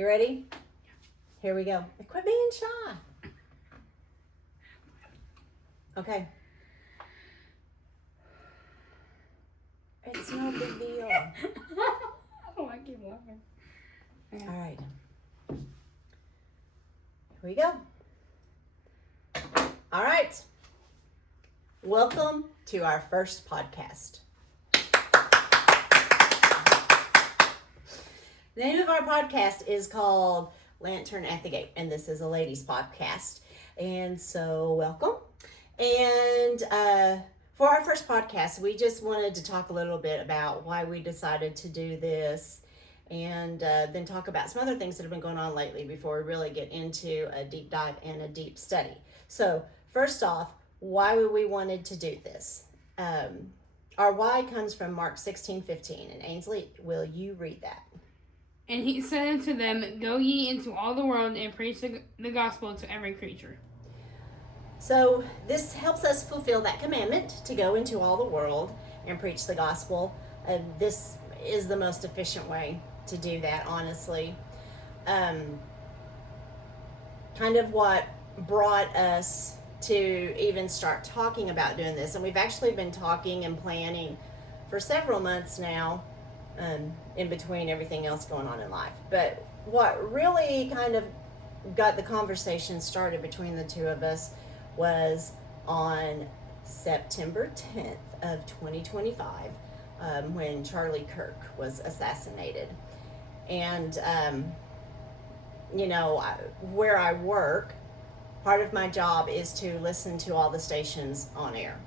You ready? Here we go. Quit being shy. Okay. It's no big deal. Oh, I keep laughing. Okay. All right. Here we go. All right. Welcome to our first podcast. The name of our podcast is called Lantern at the Gate, and this is a ladies' podcast. And so, welcome. And for our first podcast, we just wanted to talk a little bit about why we decided to do this, and then talk about some other things that have been going on lately before we really get into a deep dive and a deep study. So, first off, why we wanted to do this. Our why comes from Mark 16:15, and Ainsley, will you read that? And he said unto them, Go ye into all the world and preach the gospel to every creature. So this helps us fulfill that commandment to go into all the world and preach the gospel. This is the most efficient way to do that, honestly. Kind of what brought us to even start talking about doing this. And we've actually been talking and planning for several months now, in between everything else going on in life. But what really kind of got the conversation started between the two of us was on September 10th of 2025, when Charlie Kirk was assassinated. And, where I work, part of my job is to listen to all the stations on air.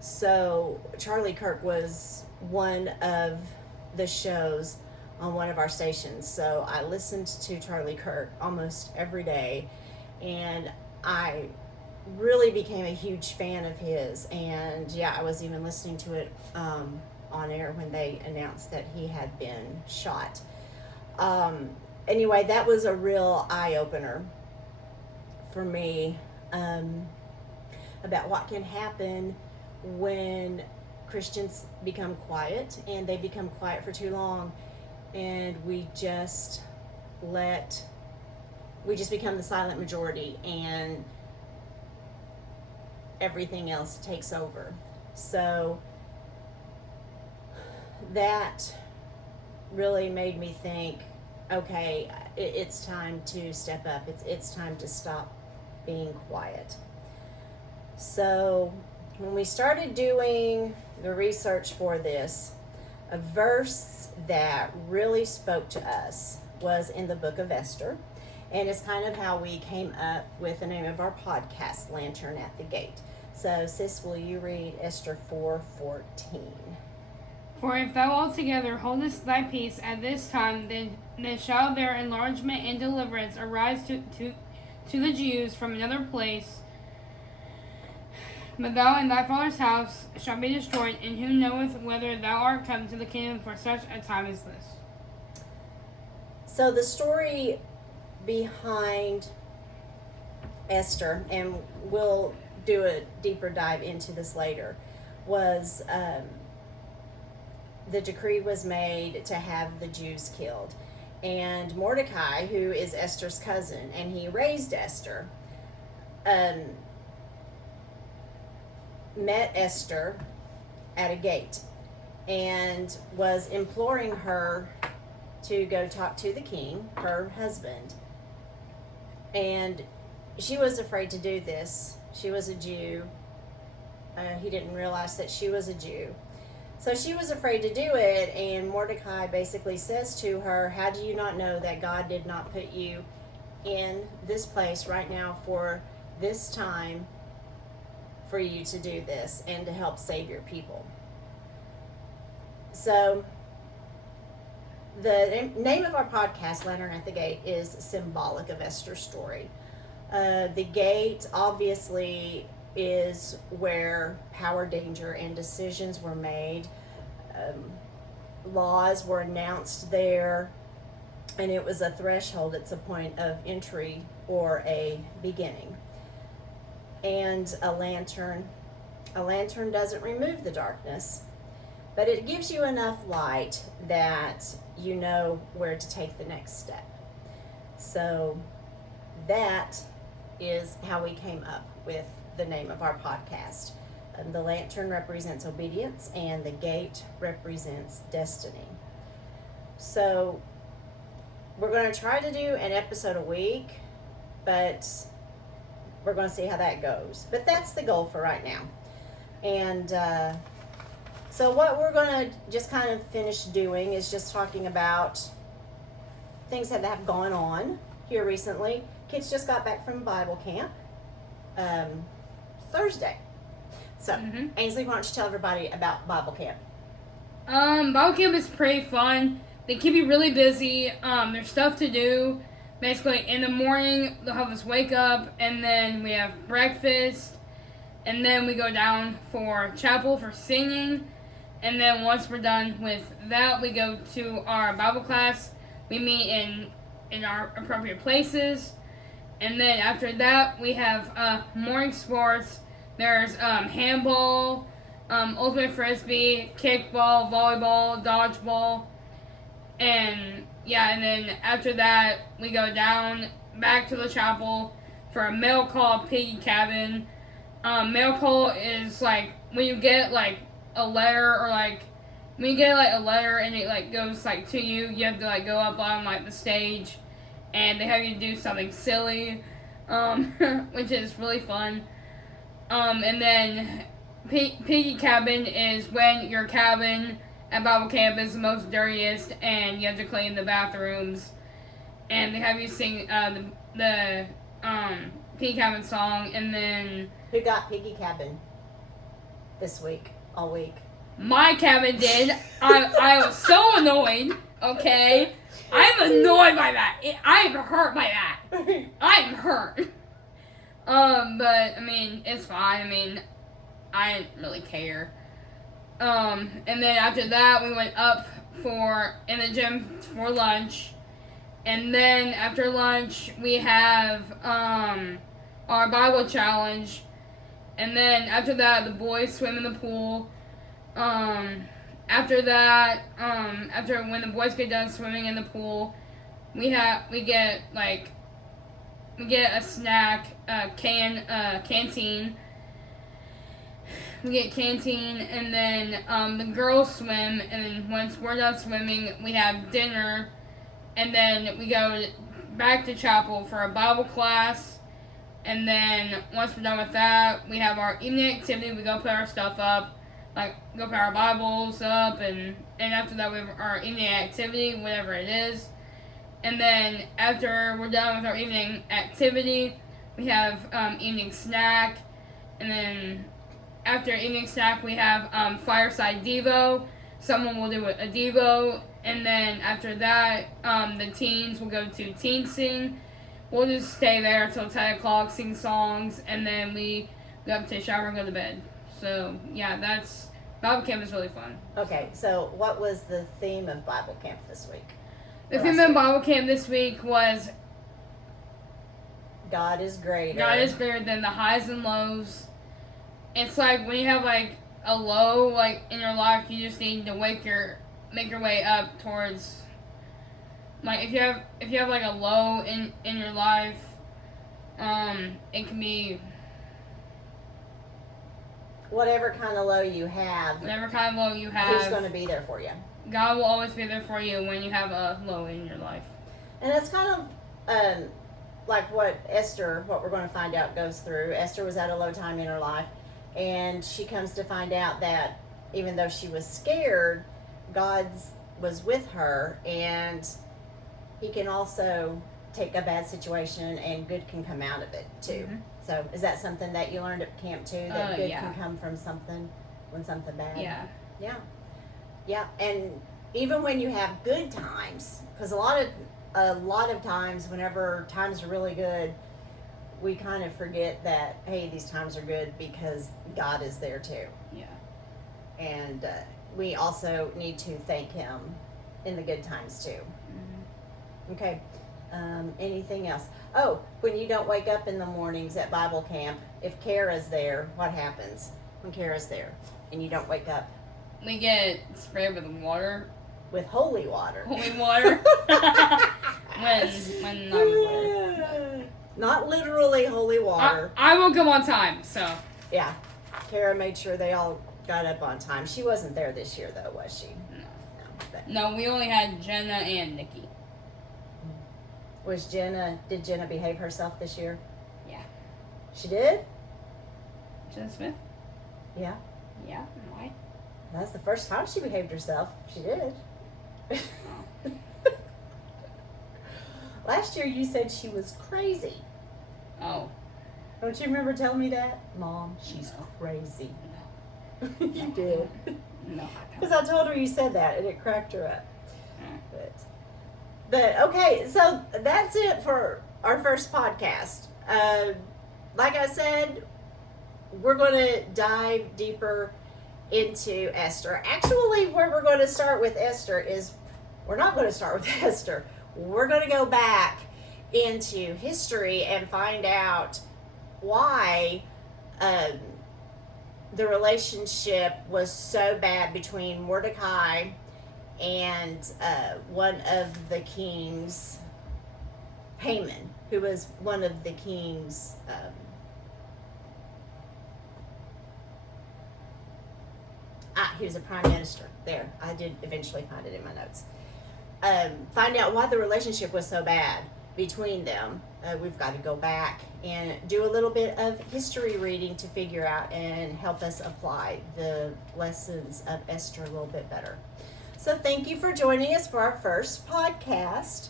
So Charlie Kirk was one of the shows on one of our stations. So I listened to Charlie Kirk almost every day, and I really became a huge fan of his. And I was even listening to it on air when they announced that he had been shot. Anyway, that was a real eye-opener for me, about what can happen when Christians become quiet, and they become quiet for too long, and we just become the silent majority, and everything else takes over. So that really made me think, okay, it's time to step up. It's time to stop being quiet. So when we started doing the research for this, a verse that really spoke to us was in the book of Esther, and it's kind of how we came up with the name of our podcast, Lantern at the Gate. So, sis, will you read Esther 4:14? For if thou altogether holdest thy peace at this time, then shall their enlargement and deliverance arise to the Jews from another place. But thou and thy father's house shall be destroyed, and who knoweth whether thou art come to the kingdom for such a time as this? So the story behind Esther, and we'll do a deeper dive into this later, was the decree was made to have the Jews killed. And Mordecai, who is Esther's cousin, and he raised Esther, met Esther at a gate and was imploring her to go talk to the king, her husband. And she was afraid to do this. She was a Jew. He didn't realize that she was a Jew. So she was afraid to do it, and Mordecai basically says to her, how do you not know that God did not put you in this place right now for this time for you to do this and to help save your people? So the name of our podcast, Lantern at the Gate, is symbolic of Esther's story. The gate obviously is where power, danger, and decisions were made. Laws were announced there, and it was a threshold. It's a point of entry or a beginning. And a lantern doesn't remove the darkness, but it gives you enough light that you know where to take the next step. So that is how we came up with the name of our podcast. The lantern represents obedience, and the gate represents destiny. So we're going to try to do an episode a week, but we're going to see how that goes. But that's the goal for right now. And so what we're going to just kind of finish doing is just talking about things that have gone on here recently. Kids just got back from Bible camp Thursday. So, Ainsley, why don't you tell everybody about Bible camp? Bible camp is pretty fun. They keep you really busy. There's stuff to do. Basically, in the morning, they'll have us wake up, and then we have breakfast, and then we go down for chapel for singing, and then once we're done with that, we go to our Bible class. We meet in our appropriate places, and then after that, we have morning sports. There's handball, ultimate frisbee, kickball, volleyball, dodgeball, and then after that, we go down back to the chapel for a mail call, Piggy Cabin. Mail call is like when you get like a letter, or like when you get like a letter and it like goes like to you, you have to like go up on like the stage, and they have you do something silly, which is really fun. And then Piggy Cabin is when your cabin at Bible camp is the most dirtiest, and you have to clean the bathrooms, and they have you sing the Piggy Cabin song. And then who got Piggy Cabin this week, all week? My cabin did. I was so annoyed. Okay, I'm annoyed by that. I'm hurt by that. I'm hurt. But I mean, it's fine. I mean, I didn't really care. And then after that, we went up in the gym for lunch. And then after lunch, we have, our Bible challenge. And then after that, the boys swim in the pool. After that, after when the boys get done swimming in the pool, we get a snack, canteen. We get canteen, and then the girls swim, and then once we're done swimming, we have dinner, and then we go back to chapel for a Bible class, and then once we're done with that, we have our evening activity. We go put our stuff up, like go put our Bibles up, and after that we have our evening activity, whatever it is. And then after we're done with our evening activity, we have evening snack. And then after evening snack, we have Fireside Devo. Someone will do a Devo. And then after that, the teens will go to Teen Sing. We'll just stay there until 10 o'clock, sing songs, and then we go up to shower and go to bed. So, yeah, Bible camp is really fun. Okay, so what was the theme of Bible camp this week? The theme of Bible camp this week was God is greater. God is greater than the highs and lows. It's like when you have like a low like in your life, you just need to make your way up towards, like if you have like a low in your life, it can be whatever kind of low you have. Whatever kind of low you have. Who's going to be there for you? God will always be there for you when you have a low in your life. And that's kind of like what we're going to find out, goes through. Esther was at a low time in her life, and she comes to find out that even though she was scared, God was with her, and he can also take a bad situation and good can come out of it too. Mm-hmm. So is that something that you learned at camp too, that good can come from something when something bad? Yeah, and even when you have good times, because a lot of times whenever times are really good, we kind of forget that, hey, these times are good because God is there too. Yeah. And we also need to thank him in the good times too. Mm-hmm. Okay. Anything else? Oh, when you don't wake up in the mornings at Bible camp, if Kara's there, what happens when Kara's there and you don't wake up? We get sprayed with water. With holy water. Holy water. when I was there. Not literally holy water. I woke up on time, so. Yeah. Kara made sure they all got up on time. She wasn't there this year, though, was she? No, we only had Jenna and Nikki. Did Jenna behave herself this year? Yeah. She did? Jenna Smith? Yeah. Yeah, why? That's the first time she behaved herself. She did. Oh. Last year you said she was crazy. Oh. Don't you remember telling me that? Mom, she's crazy. No. You did. No. Because I told her you said that and it cracked her up. But okay, so that's it for our first podcast. Like I said, we're going to dive deeper into Esther. Actually, where we're going to start with Esther is, we're not going to start with Esther. We're going to go back into history and find out why the relationship was so bad between Mordecai and one of the kings, Haman, who was one of the king's he was a prime minister. There, I did eventually find it in my notes. Find out why the relationship was so bad between them. We've got to go back and do a little bit of history reading to figure out and help us apply the lessons of Esther a little bit better. So thank you for joining us for our first podcast.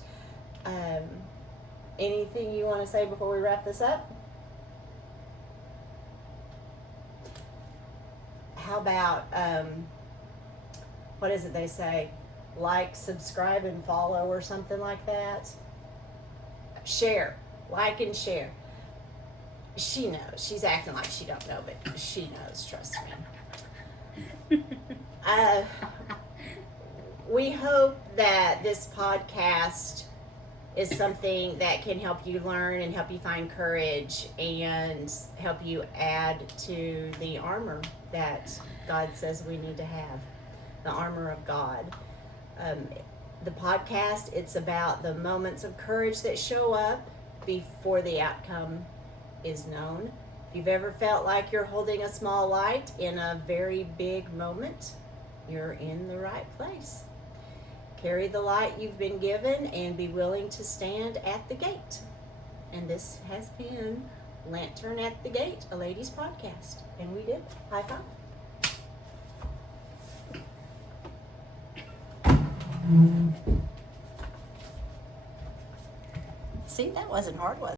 Anything you want to say before we wrap this up? How about, what is it they say? Like, subscribe, and follow or something like that? Share. Like and share. She knows. She's acting like she don't know, but she knows. Trust me. We hope that this podcast is something that can help you learn and help you find courage and help you add to the armor that God says we need to have, the armor of God. The podcast, it's about the moments of courage that show up before the outcome is known. If you've ever felt like you're holding a small light in a very big moment, you're in the right place. Carry the light you've been given and be willing to stand at the gate. And this has been Lantern at the Gate, a ladies' podcast. And we did. High five. See, that wasn't hard, was it?